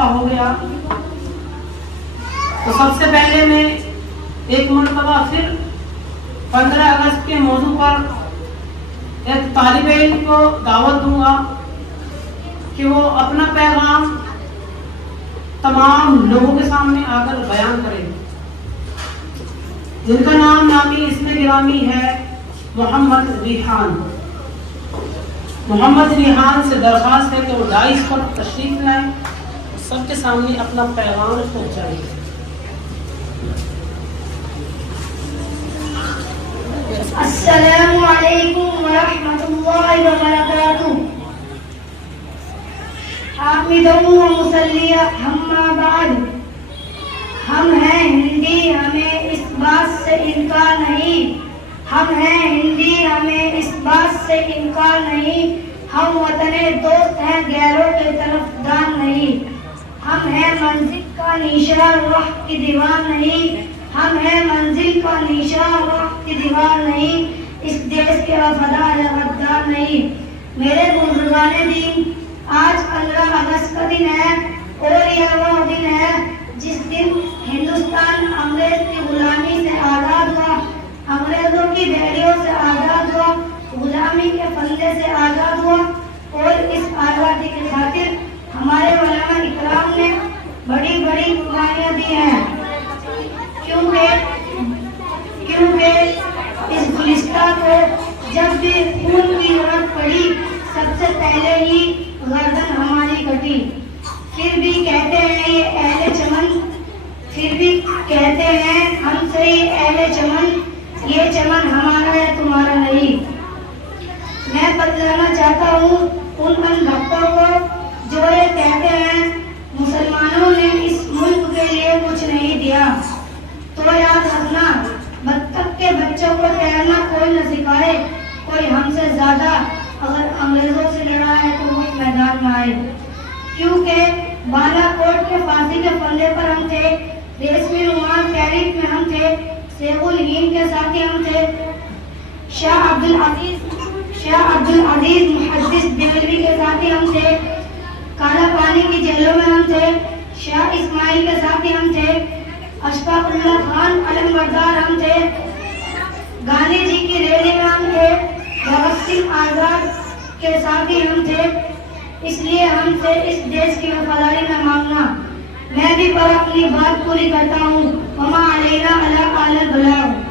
موقع ہو گیا تو سب سے پہلے میں ایک مرتبہ پھر 15 اگست کے موضوع پر ایک طالب علم کو دعوت دوں گا کہ وہ اپنا پیغام تمام لوگوں کے سامنے آ کر بیان کریں، جن کا نام نامی اسم گرامی ہے محمد ریحان۔ محمد ریحان سے درخواست ہے کہ وہ ڈائس پر تشریف لائیں، سب کے سامنے اپنا پیغام پہنچائیں۔ السلام علیکم ورحمۃ اللہ وبرکاتہ۔ حامداً و مصلیاً اما بعد، ہم ہیں ہندی، ہمیں اس بات سے انکار نہیں، ہم ہیں ہندی، ہمیں اس بات سے انکار نہیں، ہم وطن دوست ہیں، غیروں کے طرفدار نہیں، ہم ہیں منزل کا نشان راہ کی دیوار نہیں، ہم ہیں منزل کا نشان راہ کی دیوار نہیں، اس دیش کے وفادار غدار نہیں۔ میرے بزرگان دین، آج 15 اگست کا دن ہے اور یہ وہ دن ہے جس دن ہندوستان انگریز کی غلامی سے آزاد ہوا، انگریزوں کی بھیڑیوں سے آزاد ہوا، غلامی کے پھندے سے آزاد ہوا، اور اس آزادی کی خاطر ہمارے علماء اکرام نے بڑی بڑی قربانیاں دی ہیں، کیونکہ اس گلستہ کو جب بھی خون کی ضرورت پڑی سب سے پہلے ہی گردن ہماری کٹی۔ پھر بھی کہتے ہیں یہ اہل چمن، پھر بھی کہتے ہیں ہم سے یہ اہل چمن، یہ چمن ہمارا ہے تمہارا نہیں۔ میں بتلانا چاہتا ہوں ان بھکتوں کو جو یہ کہتے ہیں مسلمانوں نے اس ملک کے لیے کچھ نہیں دیا، تو یاد رکھنا بطخ کے بچوں کو تیرنا کوئی نہ سکھائے، کوئی ہم سے زیادہ اگر انگریزوں سے لڑا ہے تو وہ میدان میں آئے، کیونکہ بالا کوٹ کے پھانسی کے پھندے پر ہم تھے، ریشمی رومال تحریک میں ہم تھے، سیخ الہند کے ساتھی ہم تھے، شاہ عبد العزیز محدث دہلوی کے ساتھی ہم تھے، کالا پانی کی جیلوں میں ہم تھے، شاہ اسماعیل کے ساتھی ہم تھے، اشفاق اللہ خان علمبردار ہم تھے، گاندھی جی کی ریلی میں ہم تھے، بھگت سنگھ آزاد کے ساتھی ہم تھے، اس لیے ہم سے اس دیش کی وفاداری نہ مانگنا۔ میں بھی پر اپنی بات پوری کرتا ہوں، وما علینا الا البلاغ۔